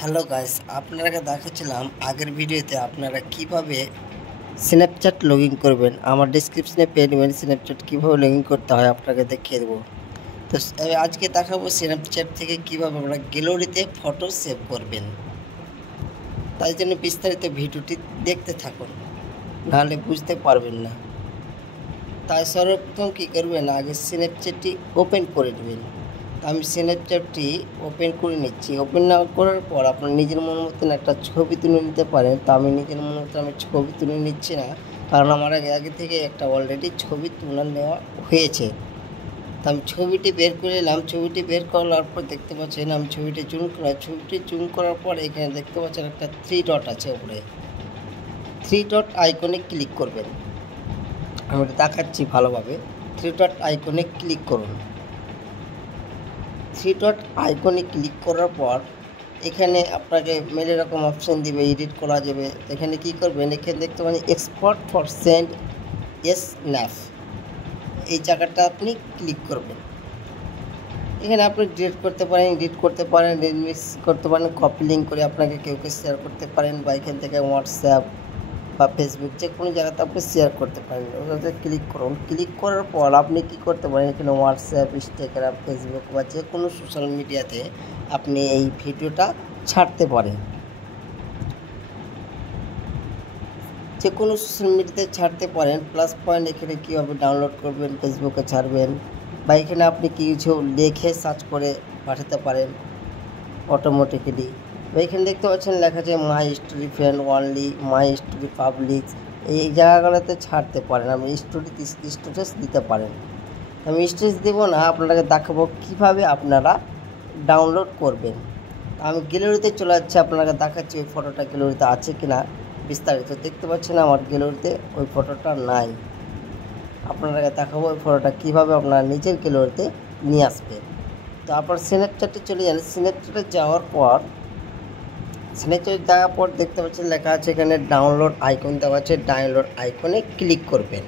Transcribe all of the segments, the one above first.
Hello guys, আপনারা দেখাচ্ছিলাম আগের ভিডিওতে আপনারা কিভাবে স্ন্যাপচ্যাট লগ ইন করবেন। আমার ডিসক্রিপশনে পেয়ে নেবেন স্ন্যাপচ্যাট কীভাবে লগ ইন করতে হয় আপনাকে দেখিয়ে দেবো। তো আজকে দেখাবো স্ন্যাপচ্যাট থেকে কীভাবে আপনারা গ্যালারিতে ফটো সেভ করবেন। তাই জন্য বিস্তারিত ভিডিওটি দেখতে থাকুন, নাহলে বুঝতে পারবেন না। তাই সর্বপ্রথম কী করবেন, আগে স্ন্যাপচ্যাটটি ওপেন করে নেবেন। আমি স্ন্যাপচ্যাটটি ওপেন করে নিচ্ছি। ওপেন না করার পর আপনার নিজের মন মতন একটা ছবি তুলে নিতে পারেন। তো আমি নিজের মন মতো ছবি তুলে নিচ্ছি না, কারণ আমার আগে থেকে একটা অলরেডি ছবি তুলে নেওয়া হয়েছে। তো আমি ছবিটি বের করে নিলাম। ছবিটি বের করার পর দেখতে পাচ্ছেন আমি ছবিটি জুম করার পর এখানে দেখতে পাচ্ছেন একটা 3 ডট আছে উপরে। 3 ডট আইকনে ক্লিক করবেন। আমি দেখাচ্ছি ভালোভাবে। 3 ডট আইকনে ক্লিক করুন। 3 ডট আইকনে ক্লিক করার পর এখানে আপনাকে মেল এরকম অপশন দিবে, এডিট করা যাবে। এখানে কি করবেন, এখানে দেখতে পাচ্ছেন এক্সপোর্ট ফর সেন্ড স্ন্যাপ, এই জায়গাটা আপনি ক্লিক করবেন। এখানে আপনি ডিলিট করতে পারেন, এডিট করতে পারেন, রিমিক্স করতে পারেন, কপি লিঙ্ক করে আপনাকে কেউকে শেয়ার করতে পারেন, বা এখান থেকে হোয়াটসঅ্যাপ বা ফেসবুক যে কোনো জায়গাতে আপনি শেয়ার করতে পারেন। ওটাতে ক্লিক করুন। ক্লিক করার পর আপনি কি করতে পারেন, এখানে হোয়াটসঅ্যাপ, ইনস্টাগ্রাম, ফেসবুক বা যে কোনো সোশ্যাল মিডিয়াতে আপনি এই ভিডিওটা ছাড়তে পারেন। যে কোনো সোশ্যাল মিডিয়াতে ছাড়তে পারেন। প্লাস পয়েন্ট এখানে কীভাবে ডাউনলোড করবেন, ফেসবুকে ছাড়বেন, বা এখানে আপনি কিছু লিখে সার্চ করে পাঠাতে পারেন অটোমেটিক্যালি। বা এখানে দেখতে পাচ্ছেন লেখা আছে my story friend only, my story public, এই জায়গাগুলোতে ছাড়তে পারেন। আপনি স্ট্যাটাস দিতে পারেন। আমি স্ট্যাটাস দেবো না, আপনাকে দেখাবো কীভাবে আপনারা ডাউনলোড করবেন। আমি গ্যালারিতে চলে যাচ্ছি, আপনাকে দেখাচ্ছি ওই ফটোটা গ্যালারিতে আছে কি না বিস্তারিত। দেখতে পাচ্ছেন আমার গ্যালারিতে ওই ফটোটা নাই। আপনাকে দেখাবো ওই ফটোটা কীভাবে আপনারা নিজের গ্যালারিতে নিয়ে আসবেন। তো আপনার স্ন্যাপচ্যাটে চলে যান। স্ন্যাপচ্যাটে যাওয়ার পর দেখতে পাচ্ছেন লেখা আছে এখানে ডাউনলোড আইকন দেওয়া আছে। ডাউনলোড আইকনে ক্লিক করবেন।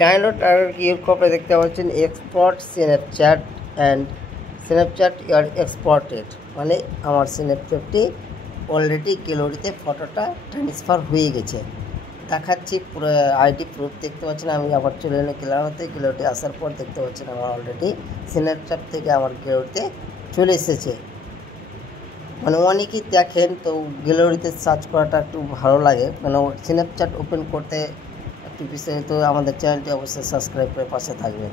ডাউনলোড আর ইউর কপে দেখতে পাচ্ছেন export Snapchat and Snapchat year exported, মানে আমার স্ন্যাপচ্যাটটি অলরেডি গ্যালারিতে ফটোটা ট্রান্সফার হয়ে গেছে। দেখাচ্ছি পুরো আইডি প্রুফ। দেখতে পাচ্ছেন আমি আবার চলে এলাম গ্যালারিতে আসার পর দেখতে পাচ্ছেন আমার অলরেডি স্ন্যাপচ্যাট থেকে আমার গ্যালারিতে চলে এসেছে। মানে অনেকেই দেখেন, তো গ্যালারিতে সার্চ করাটা একটু ভালো লাগে, মানে স্ন্যাপচ্যাট ওপেন করতে একটু বিস্তারিত। আমাদের চ্যানেলটি অবশ্যই সাবস্ক্রাইব করে পাশে থাকবেন।